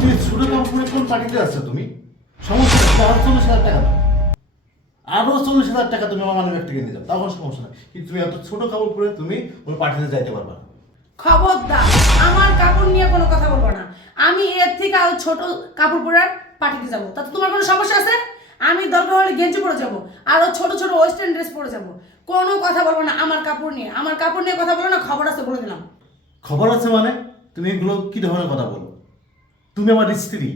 তুমি ছোট কাপড় কোন পার্টিতে যাচ্ছ তুমি? সমস্যা নেই, আরো 40,000 টাকা দাও। আরো 40,000 টাকা তুমি আমার মানি ব্যাগ থেকে নিয়ে যাও, তখন সমস্যা নাই। কিন্তু তুমি এত ছোট কাপড় পরে তুমি ওই পার্টিতে যাইতে পারবা না। খবরদার, আমার কাপড় নিয়ে কোনো কথা বলবো না। আমি এর থেকে আরো ছোট কাপড় পরে পার্টিতে যাবো, তাতে তোমার কোনো সমস্যা আছে? আমি দরকার হলে গেঞ্জি পরে যাবো, আরো ছোট ছোট ওয়েস্টার্ন ড্রেস পরে যাবো। কোনো কথা বলবো না আমার কাপড় নিয়ে। আমার কাপড় নিয়ে কথা বলো না, খবর আছে বলে দিলাম। খবর আছে মানে? তুমি এগুলো কি ধরনের কথা বলো? তুমি আমার স্ত্রী,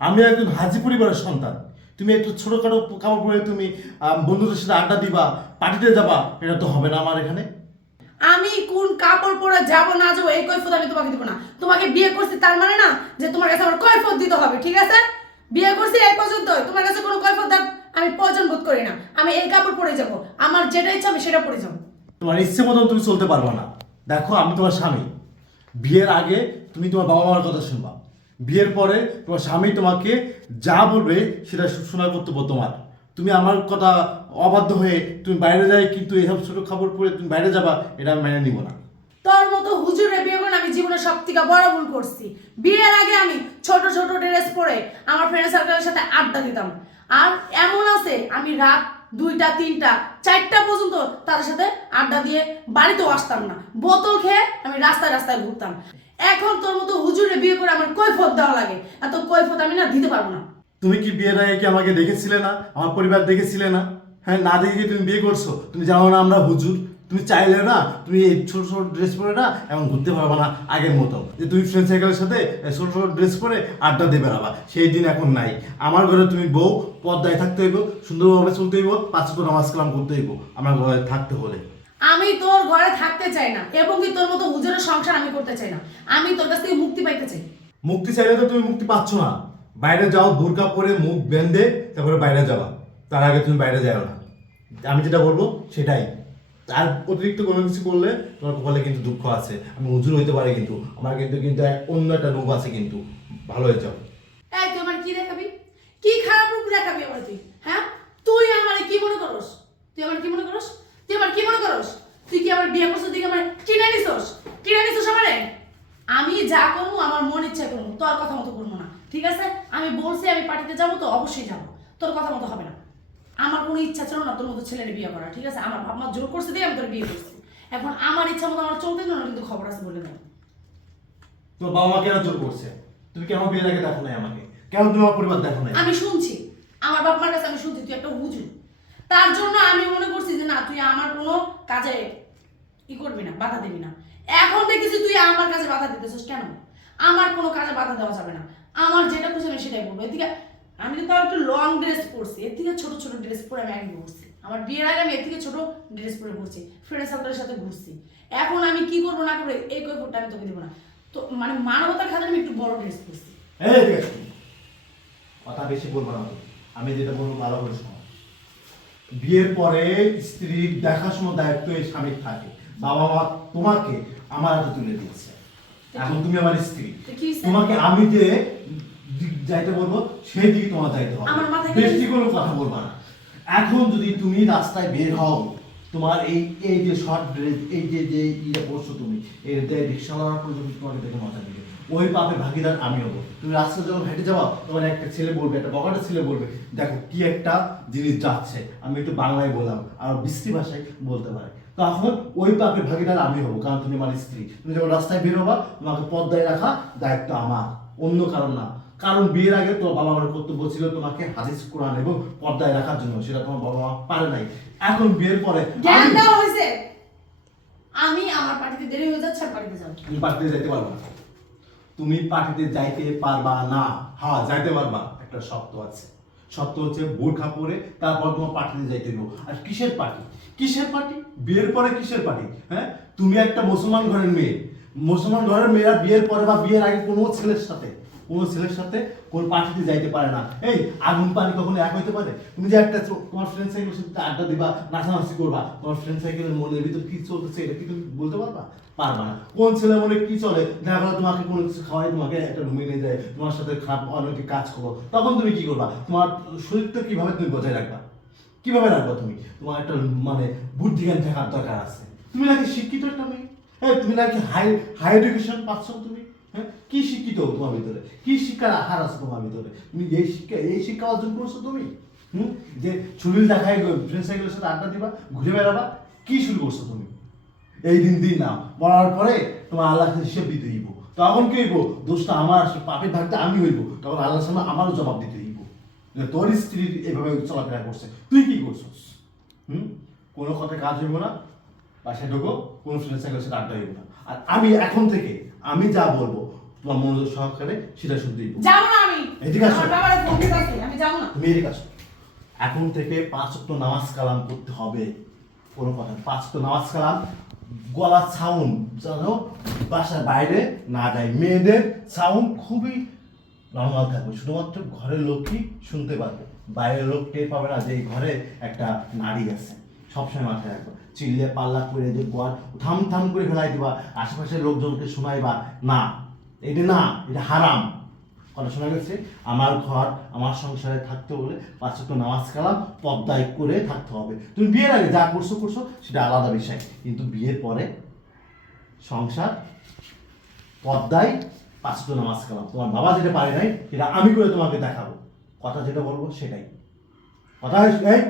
আমি একজন হাজি পরিবারের সন্তান। তুমি একটু ছোটখাটো কাপড় পরে তুমি বন্ধুদের সাথে আড্ডা দিবা, পার্টিতে যাবা, এটা তো হবে না আমার এখানে। আমি কোন কাপড় পরে যাবো না যাবো এই কৈফিয়ত আমি তোমাকে দিব না। তোমাকে বিয়ে করছি তার মানে না যে তোমার কাছে আমার কৈফিয়ত দিতে হবে, ঠিক আছে? বিয়ে করছি এই পর্যন্ত, তোমার কাছে কোনো কৈফিয়ত আমি প্রয়োজন বোধ করি না। আমি এই কাপড় পরে যাব, আমার যেটা ইচ্ছা আমি সেটা পরে যাবো। তোমার ইচ্ছে মতন তুমি চলতে পারবা না। দেখো, আমি তোমার স্বামী। বিয়ের আগে তুমি তোমার বাবা মার কথা শুনবা, বিয়ের পরে তোমার স্বামী তোমাকে যা বলবে সেটা শোনার কর্তব্য তোমার। তুমি আমার কথা অবাধ্য হয়ে তুমি বাইরে যাই কিন্তু এসব ছোট খাবার পরে তুমি বাইরে যাবা, এটা আমি মেনে নিব না। তোর মতো হুজুরে বিয়ে করে আমি জীবনে সব থেকে বড় ভুল করছি। বিয়ের আগে আমি ছোট ছোট ড্রেস পরে আমার ফ্রেন্ড সার্কেলের সাথে আড্ডা দিতাম। আর এমন আছে আমি রাত 2টা 3টা 4টা পর্যন্ত তাদের সাথে আড্ডা দিয়ে বাড়িতেও আসতাম না, বোতল খেয়ে আমি রাস্তায় রাস্তায় ঘুরতাম। এখন তোর মতো হুজুরে বিয়ে করে আমার কৈফিয়ত দেওয়া লাগে, এত কৈফিয়ত আমি না দিতে পারবো না। তুমি কি বিয়ের আগে কি আমাকে দেখেছিলে না? আমার পরিবার দেখেছিলে না? হ্যাঁ, না দেখে কি তুমি বিয়ে করছো? তুমি জানো না আমরা হুজুর? তুমি চাইলে না তুমি এই ছোট ছোট ড্রেস পরে না এখন ঘুরতে পারবা না আগের মতো, যে তুমি ফ্রেন্ড সাইকেলের সাথে ছোট ছোট ড্রেস পরে আড্ডা দিয়ে বেড়াবা, সেই দিন এখন নাই। আমার ঘরে তুমি বউ, পর্দায় থাকতে হইব, সুন্দরভাবে চলতে হইব, 5 ওয়াক্ত নামাজ কালাম করতে হইব আমার ঘরে থাকতে হলে। আমি তোর ঘরে থাকতে চাই না, এবং কি তোর মতো হুজুরের সংসার আমি করতে চাই না। আমি তোর কাছ থেকে মুক্তি পাইতে চাই। মুক্তি চাইলে তো তুমি মুক্তি পাচ্ছ না। বাইরে যাও, বোরকা পরে মুখ বেঁধে তারপরে বাইরে যাবা, তার আগে তুমি বাইরে যাও না। আমি যেটা বলবো সেটাই। আর অতিরিক্ত কোনো কিছু করলে তোমার কপালে কিন্তু দুঃখ আছে। আমি হুজুর হইতে পারি কিন্তু আমার কিন্তু কিন্তু অন্য একটা রূপ আছে, কিন্তু ভালো হয়ে যাও। এই তুই আমার কি দেখাবি? কি খারাপ রূপ দেখাবি আমার তুই? হ্যাঁ, তুই আমারে কি মনে করস? তুই আমার কি মনে করস? তুই আমার কি মনে করস? তুই কি আমার বিয়ে করছিস? তুই কি আমার কিনে নিছস? কিনে নিছস আমারে? আমি যা করবো আমার মন ইচ্ছা করবো, তোর কথা মতো করবো না, ঠিক আছে? আমি বলছি আমি পার্টিতে যাবো তো অবশ্যই যাবো, তোর কথা মতো হবে না। আমার কোনো ইচ্ছা ছিল না তোর মতো ছেলের বিয়ে করা, ঠিক আছে? আমার বাবা মা জোর করছে দিয়ে আমি তোর বিয়ে করছি। এখন আমার ইচ্ছা মতো আমার চলতে না, কিন্তু খবর আছে বলে দেবো। তোমার বাবা মা কেন জোর করছে? তুমি কেন বিয়ের আগে দেখো নাই আমাকে? কেন তুমি আমার পরিবার দেখো নাই? আমি শুনছি, আমার বাপ মার কাছে আমি শুনছি তুই একটা হুজুর। তার জন্য আমি মনে করছি যে না, তুই আমার কোনো কাজে করবি না, বাধা দিবি না। এখন দেখেছি তুই আমার কাছে বাধা দিতেছিস কেন? আমার কোনো কাজে বাধা দেওয়া যাবে না। আমার যেটা খুশি আমি সেটাই বলবো। এদিকে আমি তো তাও একটু লং ড্রেস পরছি, এর থেকে ছোট ছোট ড্রেস পরে আমি আগে ঘুরছি। আমার বিয়ের আগে আমি এর থেকে ছোট ড্রেস পরে ঘুরছি, ফ্রেন্ড সার্কেলের সাথে ঘুরছি। এখন আমি কি করবো না করবো এই কৈফিয়তটা আমি তোকে দেবো না। তো মানে মানবতার খাতিরে আমি একটু বড় ড্রেস পরছি। এই দেখো, কথা বেশি বলবো না তুমি। আমি যেটা বলবো ভালো করে শোনো। বিয়ের পরে স্ত্রীর দেখাশোনার দায়িত্ব এই স্বামীর থাকে। বাবা মা তোমাকে আমার হাতে তুলে দিয়েছে, এখন তুমি আমার স্ত্রী। তোমাকে আমি যে যাইতে বলবো সেই দিকে তোমার যাইতে হবে, আমার মাথায় বেশি কোনো কথা বলবা না। এখন যদি তুমি রাস্তায় বের হও, তোমার এই এই যে শর্ট ড্রেস, এই যে যে ইয়ে পরছো তুমি, এর রিক্সাওয়ালা পর্যন্ত তোমাকে দেখে মজা দিবে। ওই পাপের ভাগিদার আমি হবো। তুমি রাস্তায় যখন হেঁটে যাওয়া, তখন একটা ছেলে বলবে, একটা বকাটা ছেলে বলবে, দেখো কি একটা জিনিস যাচ্ছে। আমি একটু বাংলায় বললাম, আর বৃষ্টি ভাষায় বলতে পারে, তখন ওই পাপের ভাগিদার আমি হবো, কারণ তুমি আমার স্ত্রী। তুমি যখন রাস্তায় বের হবা, তোমাকে পর্দায় রাখা দায়িত্ব আমার, অন্য কারণ না। কারণ বিয়ের আগে তোমার বাবা মার কর্তব্য ছিল তোমাকে হাদিস কোরআন এবং পর্দায় রাখার জন্য, সেটা তোমার বাবা মা পারে নাই। এখন বিয়ের পরে জ্ঞান দেওয়া হয়েছে। আমি আমার পার্টিতে দেরি হয়ে যাচ্ছে, আর পার্টিতে যাবো। তুমি পার্টিতে যাইতে পারবা না। তুমি পার্টিতে যাইতে পারবা না। হ্যাঁ, যাইতে পারবা, একটা শর্ত আছে। শর্ত হচ্ছে বোরখা পরে তারপর তোমার পার্টিতে যাইতে দেবো। আর কিসের পার্টি? কিসের পার্টি? বিয়ের পরে কিসের পার্টি? হ্যাঁ, তুমি একটা মুসলমান ঘরের মেয়ে। মুসলমান ঘরের মেয়েরা বিয়ের পরে বা বিয়ের আগে কোনো ছেলের সাথে কোন পার্টিতে যাইতে পারে না। এই আগুন পানি কখনো এক হইতে পারে? তুমি যে একটা তোমার ফ্রেন্ড সাইকেলের সাথে আড্ডা দিবা, নাচানাচি করবা, তোমার ফ্রেন্ড সাইকেলের মনের ভিতর কি চলতেছে এটা কি তুমি বলতে পারবা? পারবা না। কোন ছেলে মনে কি চলে, দেখা গেলো তোমাকে কোনো কিছু খাওয়াই, তোমাকে একটা রুমে নিয়ে যায়, তোমার সাথে খারাপ অনেক কাজ করো, তখন তুমি কি করবা? তোমার শরীরটা কিভাবে তুমি বজায় রাখবা? কিভাবে রাখবা তুমি? তোমার একটা মানে বুদ্ধি জ্ঞান থাকার দরকার আছে। তুমি নাকি শিক্ষিত একটা মেয়ে, হ্যাঁ, তুমি নাকি হাই হাই এডুকেশন পাচ্ছ তুমি, হ্যাঁ, কি শিক্ষিত তোমার ভিতরে, কি শিক্ষার আহার আছে তোমার ভিতরে? তুমি এই শিক্ষা অর্জন করছো তুমি? যে চুরিল দেখায় ফ্রেন্ড সাইকেলের সাথে আড্ডা দিবা, ঘুরে বেড়াবা, কি শুরু করছো তুমি? এই দিন না মরার পরে তোমার আল্লাহ হিসেব দিতে হইব। তখন কি হইব? দোষটা আমার, পাপের ভাগটা আমি হইব, তখন আল্লাহর সামনে আমারও জবাব দিতে হইব যে তোর স্ত্রী এভাবে চলাফেরা করছে, তুই কি করছিস? কোনো কথা কাজ হইব না, বাসায় ঢোকো, কোনো ফ্রেন্ড সাইকেলের সাথে আড্ডা হইব না। আর আমি এখন থেকে আমি যা বলবো তোমার মনোযোগ সহকারে সেটা শুনতে হইব। যাবো না আমি, এদিকে আসো। আমার বাবার ফোন দিতেছে, আমি যাবো না। তুমি এদিকে আসো। এখন থেকে 5 ওয়াক্ত নামাজ কালাম করতে হবে। কোনো কথা 5 ওয়াক্ত নামাজ কালাম, গলার সাউন্ড যেন বাসার বাইরে না যায়। মেয়েদের সাউন্ড খুবই নর্মাল থাকবে, শুধুমাত্র ঘরের লোকই শুনতে পারবে, বাইরের লোক টের পাবে না যে এই ঘরে একটা নারী আছে। সবসময় মাথায় রাখবে, চিল্লে পাল্লা করে যে গোয়ার থাম থাম করে ফেলাই দিবা, আশেপাশের লোকজনকে শোনাইবা না, এটা হারাম। কথা শোনা গেছে? আমার ঘর আমার সংসারে থাকতে হলে 5 ওয়াক্ত নামাজ কালাম পর্দায় করে থাকতে হবে। তুমি বিয়ের আগে যা করছো সেটা আলাদা বিষয়, কিন্তু বিয়ের পরে সংসার পর্দায় 5 ওয়াক্ত নামাজ কালাম। তোমার বাবা যেটা পারে নাই সেটা আমি করে তোমাকে দেখাবো। কথা যেটা বলবো সেটাই কথা। এই